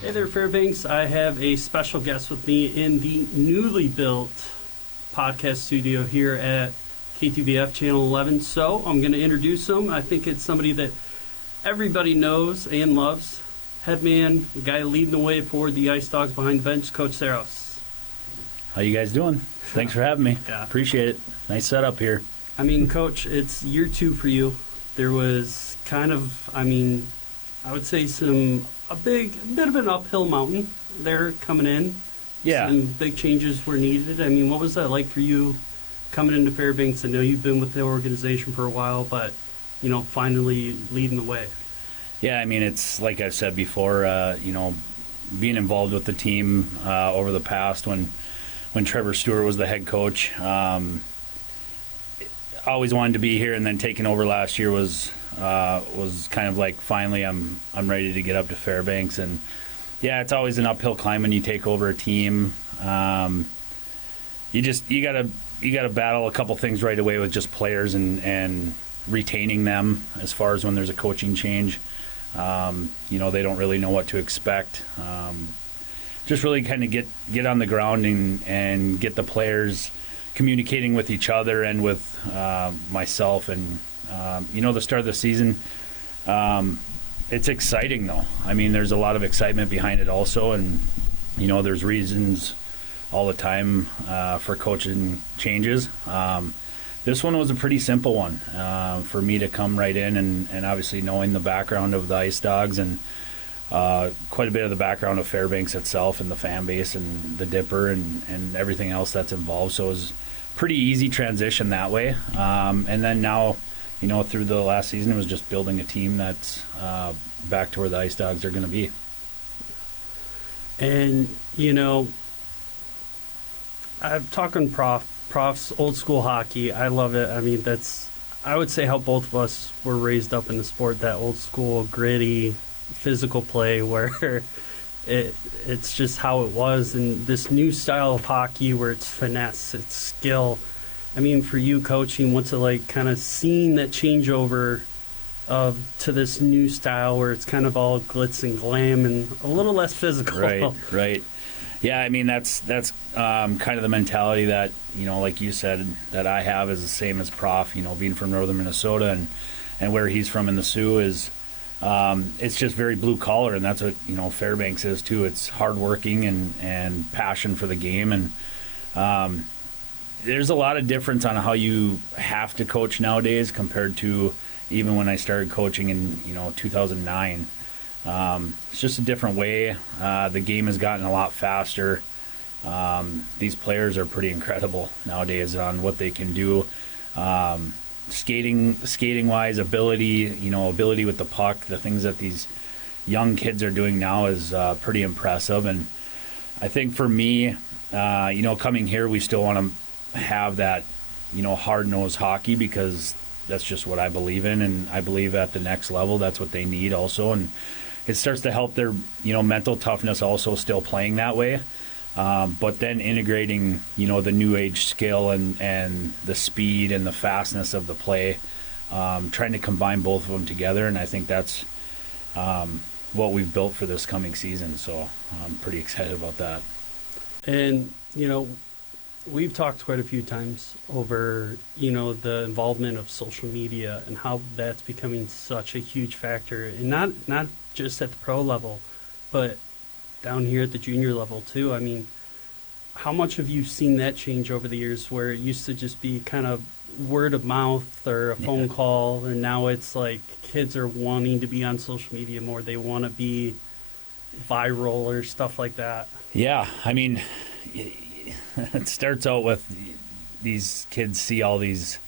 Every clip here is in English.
Hey there, Fairbanks. I have a special guest with me in the newly built podcast studio here at K2BF Channel 11. So I'm going to introduce him. I think it's somebody that everybody knows and loves. Headman, the guy leading the way for the Ice Dogs behind the bench, Coach Theros. How you guys doing? Thanks for having me. Yeah. Appreciate it. Nice setup here. I mean, Coach, it's year 2 for you. There was kind of, I would say a bit of an uphill mountain there coming in. Yeah. Some big changes were needed. I mean, what was that like for you coming into Fairbanks? I know you've been with the organization for a while, but, finally leading the way. Yeah, I mean, it's like I've said before, being involved with the team over the past when Trevor Stewart was the head coach, always wanted to be here, and then taking over last year was kind of like finally I'm ready to get up to Fairbanks. And yeah, it's always an uphill climb when you take over a team. You gotta battle a couple things right away with just players and retaining them as far as when there's a coaching change. They don't really know what to expect. Just really kind of get on the ground and get the players communicating with each other and with myself. And the start of the season, it's exciting though. I mean, there's a lot of excitement behind it also, and there's reasons all the time for coaching changes. This one was a pretty simple one for me to come right in, and obviously knowing the background of the Ice Dogs and quite a bit of the background of Fairbanks itself and the fan base and the Dipper and everything else that's involved. So it was pretty easy transition that way. And then now, through the last season, it was just building a team that's back to where the Ice Dogs are going to be. And, I'm talking profs, old school hockey. I love it. I mean, I would say how both of us were raised up in the sport, that old school, gritty, physical play where it's just how it was. And this new style of hockey where it's finesse, it's skill. I mean, for you coaching, what's it like kind of seeing that changeover to this new style where it's kind of all glitz and glam and a little less physical? Right. Yeah, I mean, that's kind of the mentality that, like you said, that I have is the same as Prof, being from northern Minnesota and where he's from in the Sioux is, it's just very blue collar, and that's what, Fairbanks is too. It's hardworking and passion for the game. And there's a lot of difference on how you have to coach nowadays compared to even when I started coaching in, 2009. It's just a different way. The game has gotten a lot faster. These players are pretty incredible nowadays on what they can do. Skating wise, ability with the puck, the things that these young kids are doing now is pretty impressive. And I think for me, coming here, we still want to have that, hard-nosed hockey because that's just what I believe in. And I believe at the next level, that's what they need also. And it starts to help their, mental toughness also still playing that way. But then integrating, the new age skill and the speed and the fastness of the play, trying to combine both of them together. And I think that's what we've built for this coming season. So I'm pretty excited about that. And, we've talked quite a few times over, the involvement of social media and how that's becoming such a huge factor. And not just at the pro level, but down here at the junior level too. I mean, how much have you seen that change over the years where it used to just be kind of word of mouth or a phone call, and now it's like kids are wanting to be on social media more. They want to be viral or stuff like that. Yeah, I mean, it starts out with these kids see all these,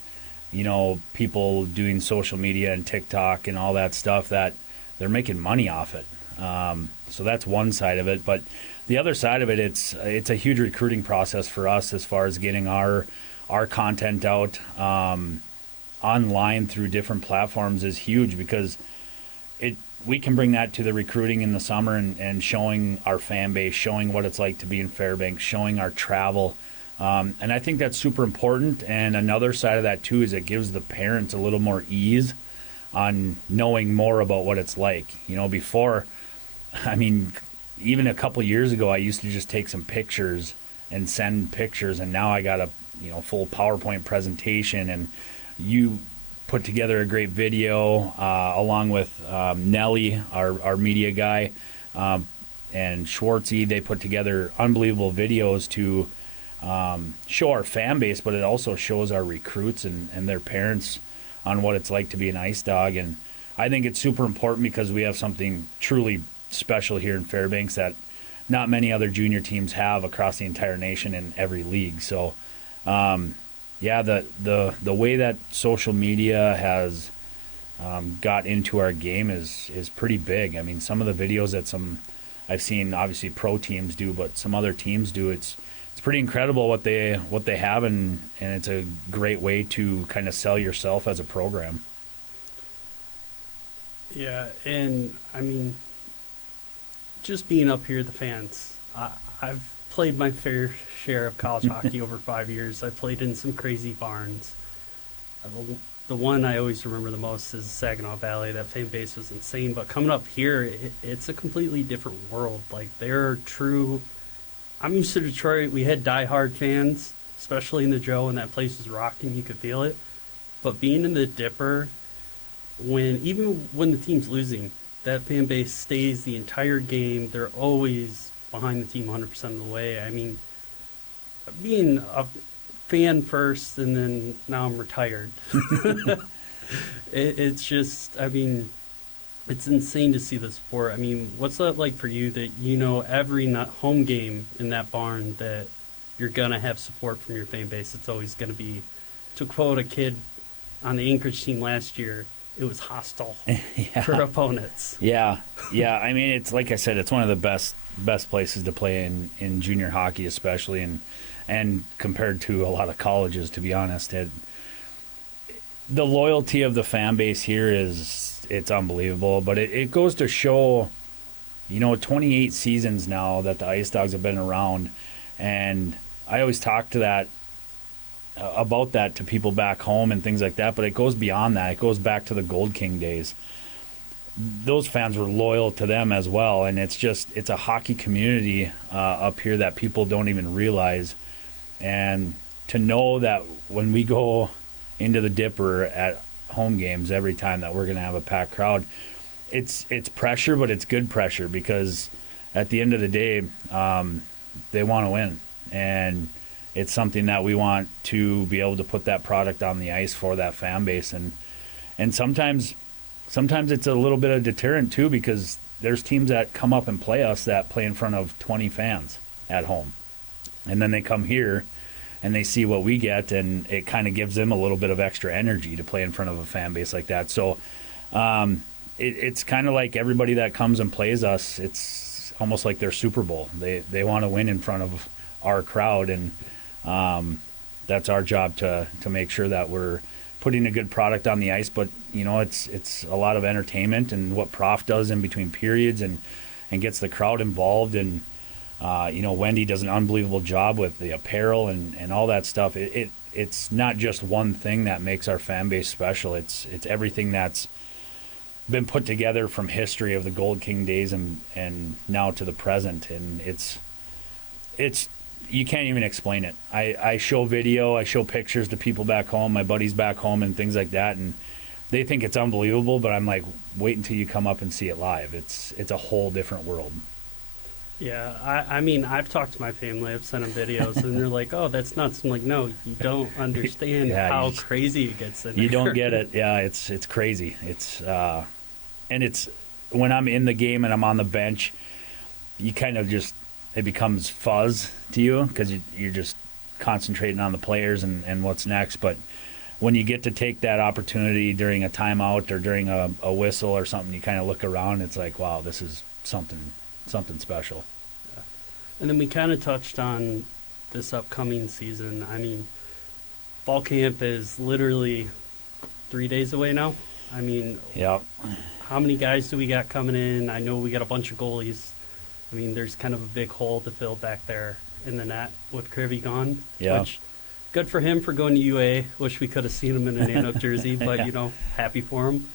people doing social media and TikTok and all that stuff that they're making money off it. So that's one side of it. But the other side of it, it's a huge recruiting process for us as far as getting our content out online through different platforms is huge because we can bring that to the recruiting in the summer and showing our fan base, showing what it's like to be in Fairbanks, showing our travel. And I think that's super important. And another side of that too is it gives the parents a little more ease on knowing more about what it's like. Before, I mean, even a couple years ago, I used to just take some pictures and send pictures, and now I got a full PowerPoint presentation, and you put together a great video along with Nelly, our media guy, and Schwartzy. They put together unbelievable videos to show our fan base, but it also shows our recruits and their parents on what it's like to be an Ice Dog. And I think it's super important because we have something truly special here in Fairbanks that not many other junior teams have across the entire nation in every league. So, yeah, the way that social media has got into our game is pretty big. I mean, some of the videos that I've seen, obviously pro teams do, but some other teams do. It's pretty incredible what they have, and it's a great way to kind of sell yourself as a program. Yeah, and I mean, just being up here, the fans. I've played my fair share of college hockey over 5 years. I played in some crazy barns. The one I always remember the most is Saginaw Valley. That fan base was insane. But coming up here, it's a completely different world. Like, they're true. I'm used to Detroit. We had diehard fans, especially in the Joe, and that place was rocking. You could feel it. But being in the Dipper, even when the team's losing, that fan base stays the entire game. They're always behind the team 100% of the way. I mean, being a fan first, and then now I'm retired. It's just, I mean, it's insane to see the support. I mean, what's that like for you that every home game in that barn that you're going to have support from your fan base? It's always going to be, to quote a kid on the Anchorage team last year, it was hostile for opponents. Yeah. I mean, it's like I said, it's one of the best places to play in junior hockey, especially, and compared to a lot of colleges, to be honest. The loyalty of the fan base here it's unbelievable. But it goes to show, 28 seasons now that the Ice Dogs have been around, and I always talk about that to people back home and things like that, but it goes beyond that. It goes back to the Gold King days. Those fans were loyal to them as well, and it's a hockey community up here that people don't even realize. And to know that when we go into the Dipper at home games every time, that we're going to have a packed crowd, it's pressure, but it's good pressure, because at the end of the day, they want to win, and it's something that we want to be able to put that product on the ice for that fan base. And sometimes it's a little bit of deterrent too, because there's teams that come up and play us that play in front of 20 fans at home. And then they come here and they see what we get, and it kind of gives them a little bit of extra energy to play in front of a fan base like that. So it's kind of like everybody that comes and plays us, it's almost like their Super Bowl. They want to win in front of our crowd, and that's our job to make sure that we're putting a good product on the ice. But it's a lot of entertainment, and what Prof does in between periods and gets the crowd involved. And Wendy does an unbelievable job with the apparel and all that stuff. It's not just one thing that makes our fan base special. It's everything that's been put together from history of the Gold King days and now to the present. And it's you can't even explain it. I show video, I show pictures to people back home, my buddies back home, and things like that, and they think it's unbelievable, but I'm like, wait until you come up and see it live. It's a whole different world. Yeah, I mean, I've talked to my family, I've sent them videos, and they're like, oh, that's nuts. I'm like, no, you don't understand how crazy it gets in there. You don't get it. Yeah, it's crazy. And it's when I'm in the game and I'm on the bench, you kind of just, it becomes fuzz to you, because you're just concentrating on the players and what's next. But when you get to take that opportunity during a timeout or during a whistle or something, you kind of look around, it's like, wow, this is something special. Yeah. And then we kind of touched on this upcoming season. I mean, fall camp is literally 3 days away now. I mean, yeah. How many guys do we got coming in? I know we got a bunch of goalies. I mean, there's kind of a big hole to fill back there in the net with Krivy gone. Yeah. Which, good for him for going to UA. Wish we could have seen him in an Nanook jersey, but, happy for him.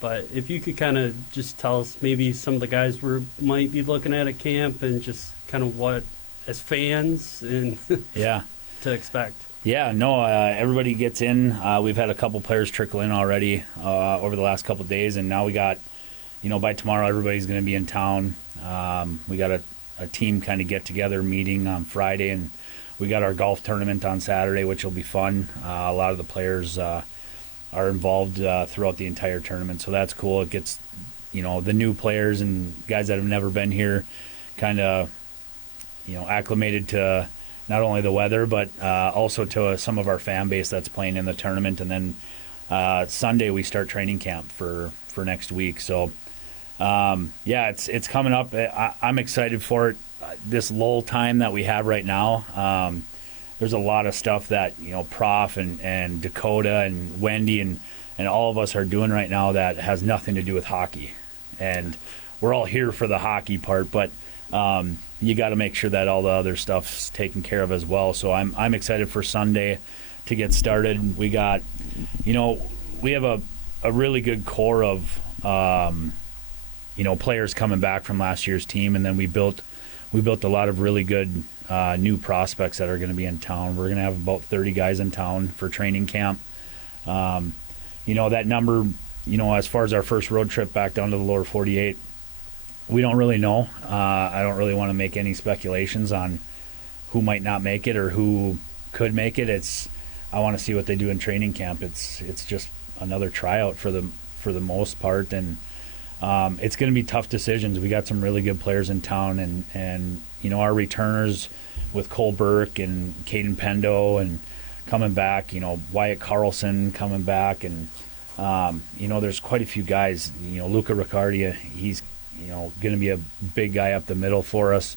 But if you could kind of just tell us maybe some of the guys we might be looking at camp and just kind of what, as fans, and Yeah. to expect. Yeah, no, everybody gets in. We've had a couple players trickle in already over the last couple of days, and now we got, by tomorrow everybody's going to be in town. We got a team kind of get-together meeting on Friday, and we got our golf tournament on Saturday, which will be fun. A lot of the players are involved throughout the entire tournament, so that's cool. It gets, the new players and guys that have never been here kind of, acclimated to not only the weather, but also to some of our fan base that's playing in the tournament. And then Sunday we start training camp for next week. So, it's coming up. I'm excited for it. This lull time that we have right now, there's a lot of stuff that, Prof and Dakota and Wendy and all of us are doing right now that has nothing to do with hockey. And we're all here for the hockey part, but you got to make sure that all the other stuff's taken care of as well. So I'm excited for Sunday to get started. We got, we have a really good core of, players coming back from last year's team, and then we built a lot of really good new prospects that are going to be in town. We're going to have about 30 guys in town for training camp. That number, as far as our first road trip back down to the lower 48, we don't really know. I don't really want to make any speculations on who might not make it or who could make it. I want to see what they do in training camp. It's just another tryout for the most part, and it's going to be tough decisions. We got some really good players in town, and our returners with Cole Burke and Caden Pendo and coming back. Wyatt Carlson coming back, and there's quite a few guys. Luca Riccardi, he's going to be a big guy up the middle for us.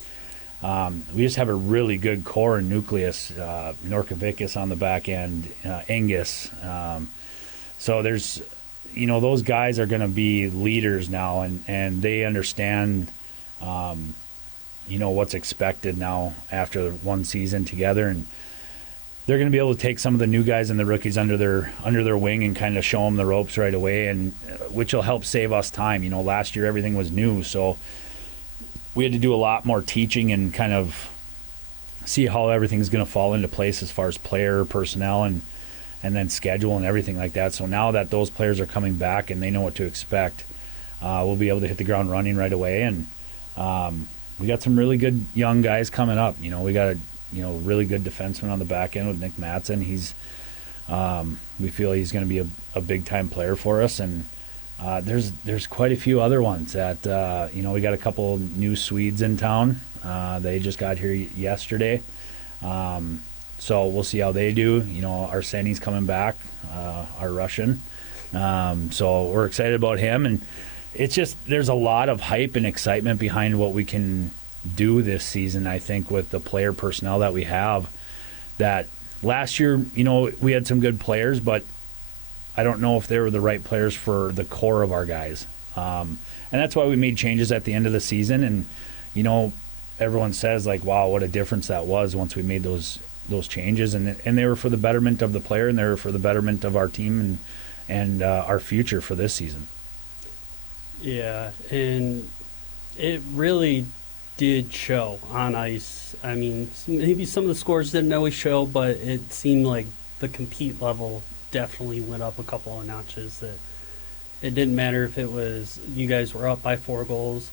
We just have a really good core and nucleus. Norkovicus on the back end, Angus. So there's, those guys are going to be leaders now, and they understand, what's expected now after one season together, and they're going to be able to take some of the new guys and the rookies under their wing and kind of show them the ropes right away, and which will help save us time. Last year everything was new, so we had to do a lot more teaching and kind of see how everything's going to fall into place as far as player personnel and then schedule and everything like that. So now that those players are coming back and they know what to expect, we'll be able to hit the ground running right away. And we got some really good young guys coming up. We got a really good defenseman on the back end with Nick Matson. We feel he's going to be a big time player for us, and there's quite a few other ones that we got a couple new Swedes in town. They just got here yesterday, so we'll see how they do. Arseni's coming back, our Russian, so we're excited about him, and it's just there's a lot of hype and excitement behind what we can do this season. I think with the player personnel that we have, that last year, we had some good players, but I don't know if they were the right players for the core of our guys. And that's why we made changes at the end of the season. And, everyone says like, wow, what a difference that was once we made those changes. And they were for the betterment of the player, and they were for the betterment of our team and our future for this season. Yeah, and it really did show on ice. I mean, maybe some of the scores didn't always show, but it seemed like the compete level definitely went up a couple of notches. That it didn't matter if it was you guys were up by 4 goals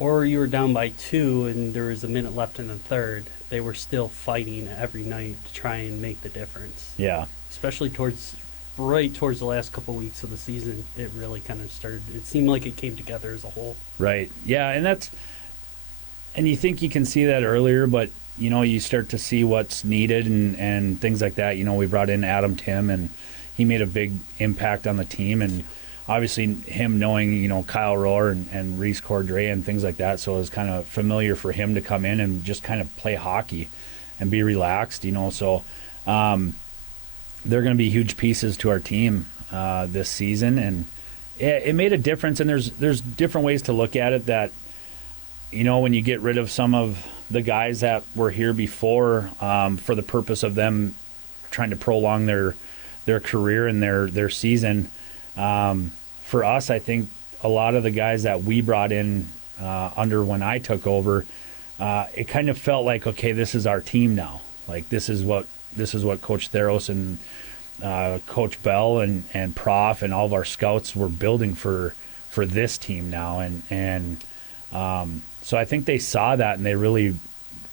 or you were down by 2 and there was a minute left in the third. They were still fighting every night to try and make the difference. Yeah. Especially right towards the last couple of weeks of the season, it really kind of started. It seemed like it came together as a whole. Right. Yeah, and you think you can see that earlier, but you start to see what's needed and things like that. We brought in Adam Tim, and he made a big impact on the team, and obviously him knowing Kyle Rohr and Reese Cordray and things like that, so it was kind of familiar for him to come in and just kind of play hockey and be relaxed. So they're going to be huge pieces to our team this season, and it made a difference. And there's different ways to look at it. That when you get rid of some of the guys that were here before for the purpose of them trying to prolong their career and their season, for us, I think a lot of the guys that we brought in under when I took over, it kind of felt like, okay, this is our team now. Like this is what Coach Theros and Coach Bell and Prof and all of our scouts were building for this team now, and so I think they saw that and they really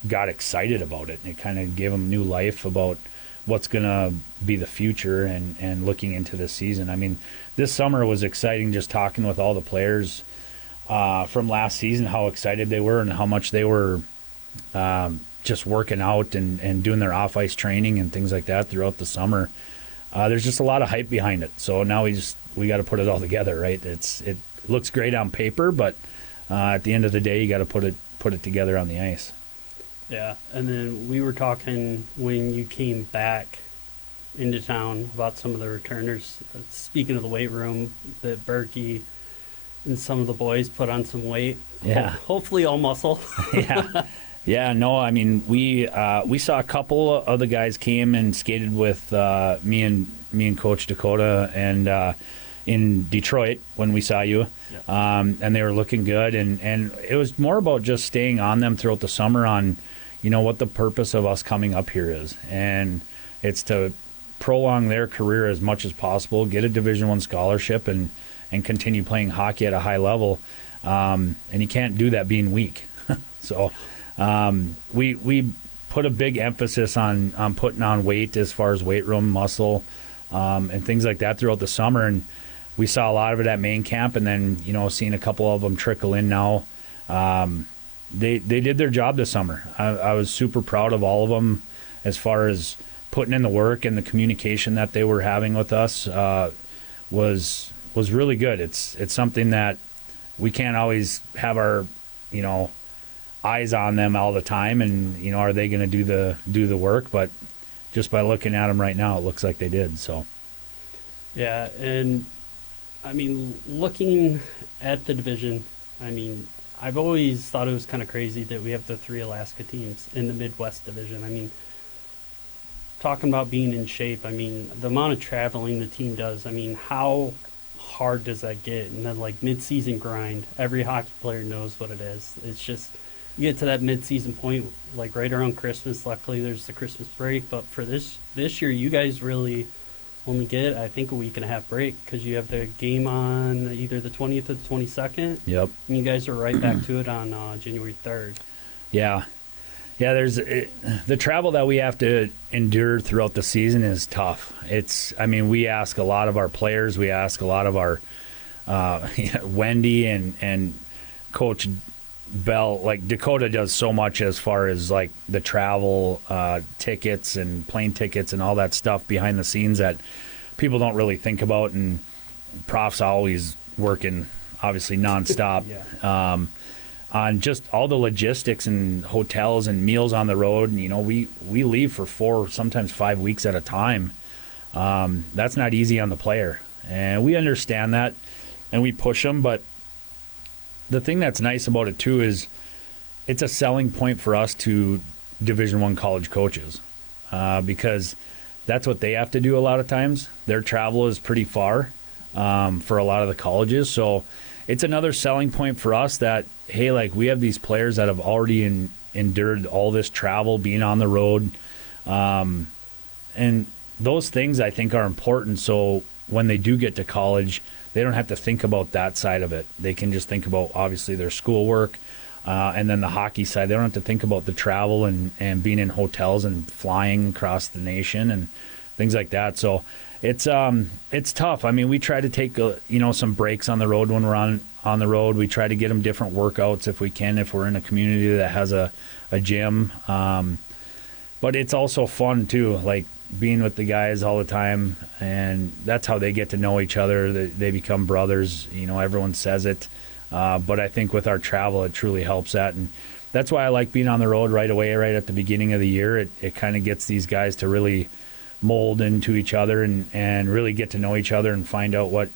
got excited about it. And it kind of gave them new life about what's going to be the future and looking into this season. I mean, this summer was exciting just talking with all the players from last season, how excited they were and how much they were just working out and doing their off-ice training and things like that throughout the summer. There's just a lot of hype behind it. So now we got to put it all together, right? It looks great on paper, but at the end of the day, you got to put it together on the ice. Yeah, and then we were talking when you came back into town about some of the returners. Speaking of the weight room, that Berkey and some of the boys put on some weight. Yeah. Hopefully all muscle. Yeah, no, I mean, we saw a couple of the guys came and skated with me and Coach Dakota and in Detroit when we saw you. Yeah. And they were looking good, and it was more about just staying on them throughout the summer on, what the purpose of us coming up here is. And it's to prolong their career as much as possible, get a Division I scholarship, and continue playing hockey at a high level. And you can't do that being weak. So we put a big emphasis on putting on weight as far as weight room, muscle, and things like that throughout the summer. And we saw a lot of it at main camp, and then, seeing a couple of them trickle in now. They did their job this summer. I was super proud of all of them as far as putting in the work, and the communication that they were having with us was really good. It's something that we can't always have our, eyes on them all the time, and are they going to do the work? But just by looking at them right now, it looks like they did. So yeah, and I mean, looking at the division, I've always thought it was kind of crazy that we have the 3 Alaska teams in the Midwest division. I mean, talking about being in shape, the amount of traveling the team does, how hard does that get? And then, mid-season grind, every hockey player knows what it is. It's just, you get to that mid-season point, right around Christmas. Luckily, there's the Christmas break. But for this year, you guys really only get, I think, a week and a half break because you have the game on either the 20th or the 22nd. Yep. And you guys are right back to it on January 3rd. Yeah. Yeah, the travel that we have to endure throughout the season is tough. We ask a lot of our players. We ask a lot of our Wendy and Coach Bell. Dakota does so much as far as the travel tickets and plane tickets and all that stuff behind the scenes that people don't really think about. And Prof's always working, obviously nonstop. Yeah. On just all the logistics and hotels and meals on the road. And, we leave for 4, sometimes 5 weeks at a time. That's not easy on the player. And we understand that, and we push them. But the thing that's nice about it, too, is it's a selling point for us to Division I college coaches because that's what they have to do a lot of times. Their travel is pretty far for a lot of the colleges. So it's another selling point for us that, hey, we have these players that have already endured all this travel, being on the road. And those things, I think, are important. So when they do get to college, they don't have to think about that side of it. They can just think about, obviously, their schoolwork and then the hockey side. They don't have to think about the travel and being in hotels and flying across the nation and things like that. So it's tough. We try to take some breaks on the road when we're on the road. We try to get them different workouts if we can, if we're in a community that has a gym. But it's also fun too, being with the guys all the time, and that's how they get to know each other. They become brothers. Everyone says it, but I think with our travel, it truly helps that, and that's why I like being on the road right away, right at the beginning of the year. It kind of gets these guys to really mold into each other and really get to know each other and find out what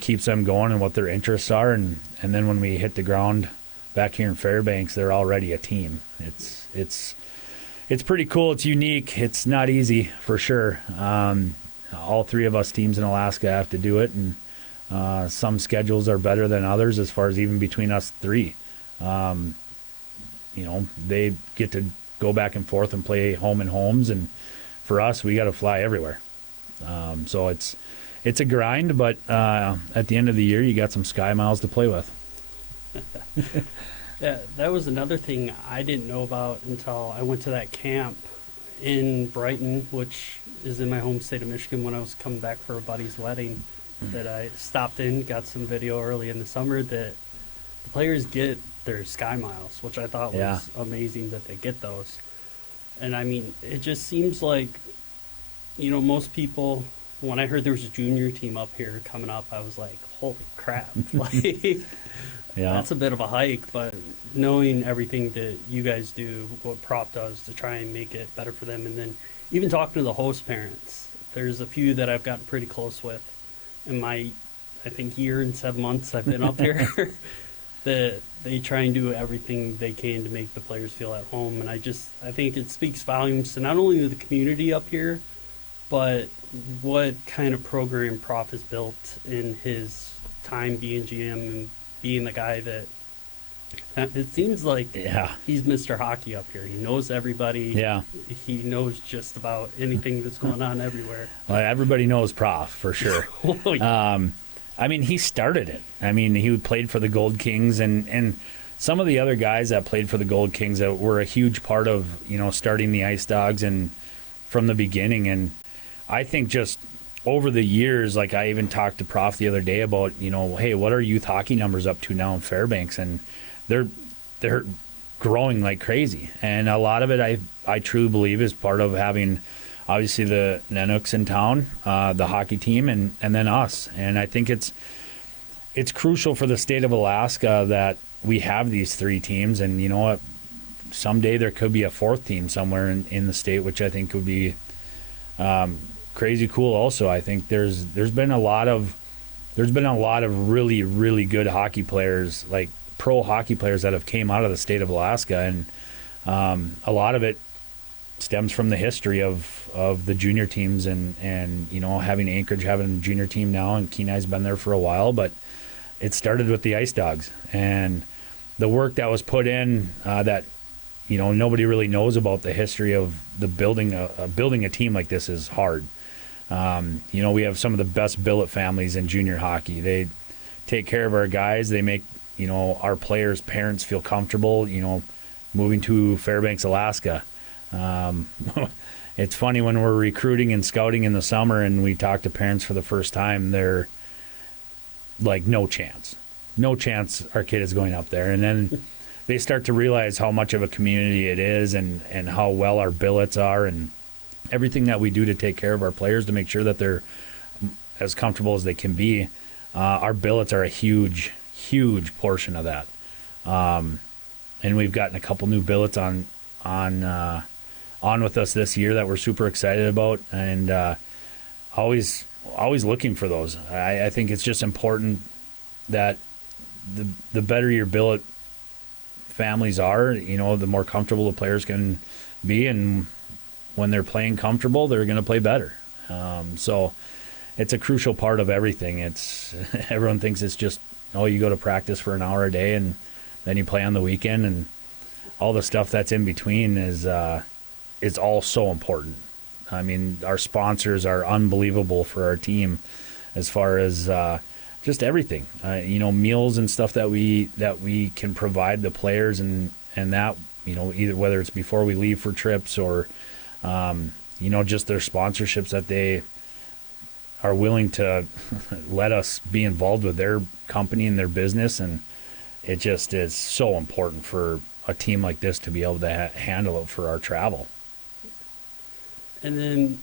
keeps them going and what their interests are, and then when we hit the ground back here in Fairbanks, they're already a team. It's pretty cool. It's unique. It's not easy for sure. All 3 of us teams in Alaska have to do it, and Some schedules are better than others as far as even between us three. They get to go back and forth and play home and homes, and for us, we got to fly everywhere. So it's a grind, but at the end of the year, you got some sky miles to play with. That was another thing I didn't know about until I went to that camp in Brighton, which is in my home state of Michigan, when I was coming back for a buddy's wedding. That I stopped in, got some video early in the summer that the players get their sky miles, which I thought was amazing that they get those. And I mean, it just seems like, most people, when I heard there was a junior team up here coming up, I was like, holy crap. That's a bit of a hike, but knowing everything that you guys do, what Prop does to try and make it better for them, and then even talking to the host parents, there's a few that I've gotten pretty close with in my, I think, year and 7 months I've been up here, that they try and do everything they can to make the players feel at home. And I think it speaks volumes to not only the community up here, but what kind of program Prof has built in his time being GM and being the guy that it seems like he's Mr. Hockey up here. He knows everybody. Yeah. He knows just about anything that's going on everywhere. Well, everybody knows Prof for sure. I mean, he started it. I mean, he played for the Gold Kings, and some of the other guys that played for the Gold Kings that were a huge part of, starting the Ice Dogs and from the beginning. And I think just over the years, like I even talked to Prof the other day about, hey, what are youth hockey numbers up to now in Fairbanks? And they're growing like crazy. And a lot of it, I truly believe, is part of having, obviously, the Nanuks in town, the hockey team, and then us. And I think it's crucial for the state of Alaska that we have these three teams. And you know what? Someday there could be a fourth team somewhere in the state, which I think would be crazy cool. Also, I think there's been a lot of really, really good hockey players, like pro hockey players, that have came out of the state of Alaska, and a lot of it stems from the history of the junior teams, and having Anchorage having a junior team now, and Kenai's been there for a while, but it started with the Ice Dogs, and the work that was put in that nobody really knows about. The history of the building a team like this is hard. We have some of the best billet families in junior hockey. They take care of our guys. They make our players' parents feel comfortable, moving to Fairbanks, Alaska. It's funny when we're recruiting and scouting in the summer and we talk to parents for the first time, they're like, no chance our kid is going up there. And then they start to realize how much of a community it is, and how well our billets are, and everything that we do to take care of our players to make sure that they're as comfortable as they can be. Our billets are a huge portion of that. And we've gotten a couple new billets on with us this year that we're super excited about, and always looking for those. I think it's just important that the better your billet families are, the more comfortable the players can be, and when they're playing comfortable, they're going to play better. So it's a crucial part of everything. Everyone thinks it's just, you go to practice for an hour a day and then you play on the weekend, and all the stuff that's in between is all so important. I mean, our sponsors are unbelievable for our team as far as just everything. Meals and stuff that we can provide the players, and that, either whether it's before we leave for trips or just their sponsorships that they are willing to let us be involved with their company and their business. And it just is so important for a team like this to be able to handle it for our travel. And then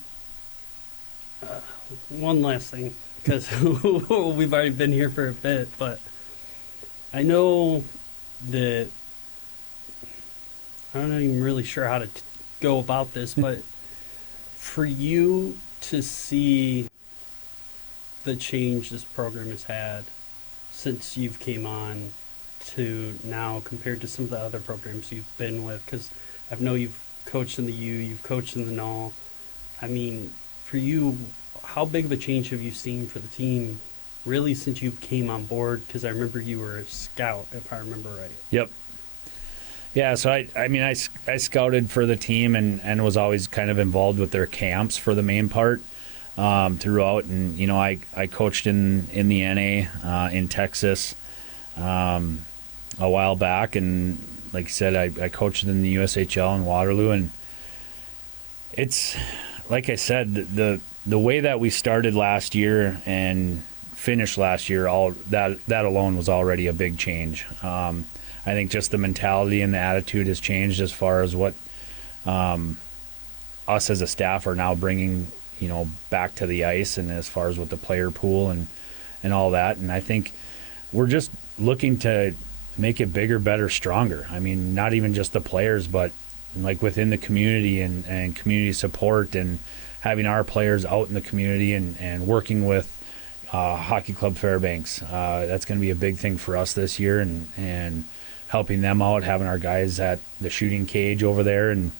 one last thing, because we've already been here for a bit, but I know that I'm not even really sure how to go about this, but for you to see the change this program has had since you've came on to now compared to some of the other programs you've been with, because I know you've coached in the U, you've coached in the NAL. I mean, for you, how big of a change have you seen for the team really since you came on board, because I remember you were a scout, if I remember right. Yep. Yeah, so I scouted for the team and was always kind of involved with their camps for the main part throughout. And, I coached in the NA in Texas a while back. And like I said, I coached in the USHL in Waterloo. And it's, like I said, the way that we started last year and finished last year, all that alone was already a big change. I think just the mentality and the attitude has changed as far as what us as a staff are now bringing, back to the ice, and as far as with the player pool and all that. And I think we're just looking to make it bigger, better, stronger. I mean, not even just the players, but like within the community and community support, and having our players out in the community and working with Hockey Club Fairbanks. That's going to be a big thing for us this year, and helping them out, having our guys at the shooting cage over there. And,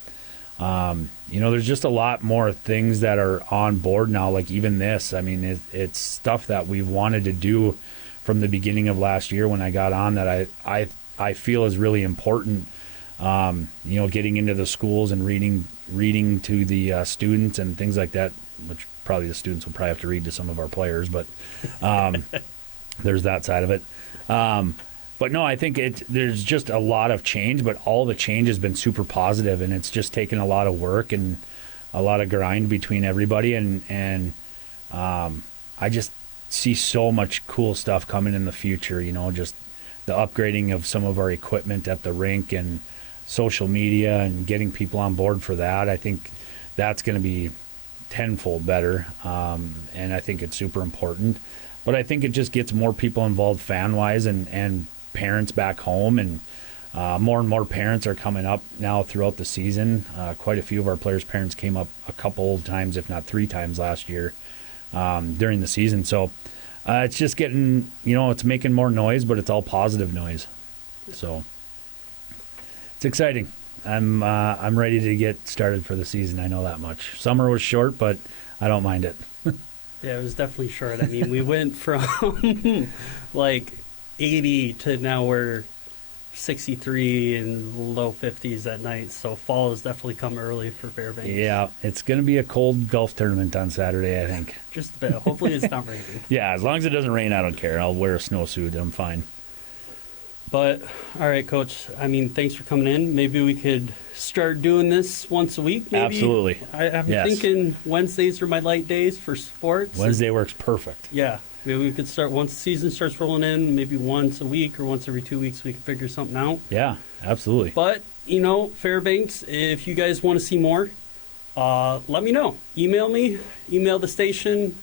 there's just a lot more things that are on board now, like even this. I mean, it's stuff that we've wanted to do from the beginning of last year when I got on that I feel is really important. Getting into the schools and reading to the students and things like that, which probably the students will probably have to read to some of our players, but there's that side of it. But no, I think there's just a lot of change, but all the change has been super positive, and it's just taken a lot of work and a lot of grind between everybody. And I just see so much cool stuff coming in the future, just the upgrading of some of our equipment at the rink and social media and getting people on board for that. I think that's going to be tenfold better, and I think it's super important. But I think it just gets more people involved fan-wise and parents back home, and more and more parents are coming up now throughout the season. Quite a few of our players' parents came up a couple times, if not 3 times last year during the season. So it's just getting, it's making more noise, but it's all positive noise. So it's exciting. I'm ready to get started for the season. I know that much. Summer was short, but I don't mind it. Yeah, it was definitely short. I mean, we went from like 80 to now we're 63 and low 50s at night. So fall has definitely come early for Fairbanks. Yeah, it's going to be a cold golf tournament on Saturday, I think. Just a bit. Hopefully it's not raining. Yeah, as long as it doesn't rain, I don't care. I'll wear a snowsuit. I'm fine. But, all right, Coach, I mean, thanks for coming in. Maybe we could start doing this once a week, maybe. Absolutely. I'm thinking Wednesdays are my light days for sports. Wednesday works perfect. Yeah. Maybe we could start, once the season starts rolling in, maybe once a week or once every 2 weeks, we can figure something out. Yeah, absolutely. But, Fairbanks, if you guys want to see more, let me know. Email me, email the station.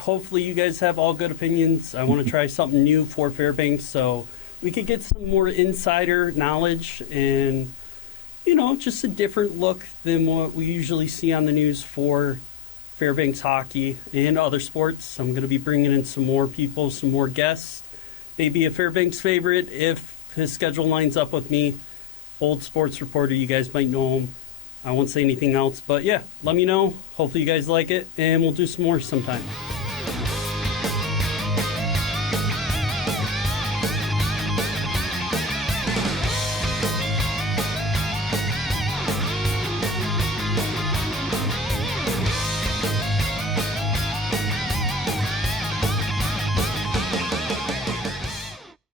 Hopefully you guys have all good opinions. I want to try something new for Fairbanks, so we could get some more insider knowledge and, just a different look than what we usually see on the news for Fairbanks hockey and other sports. I'm going to be bringing in some more people, some more guests. Maybe a Fairbanks favorite if his schedule lines up with me. Old sports reporter, you guys might know him. I won't say anything else, but yeah, let me know. Hopefully you guys like it, and we'll do some more sometime.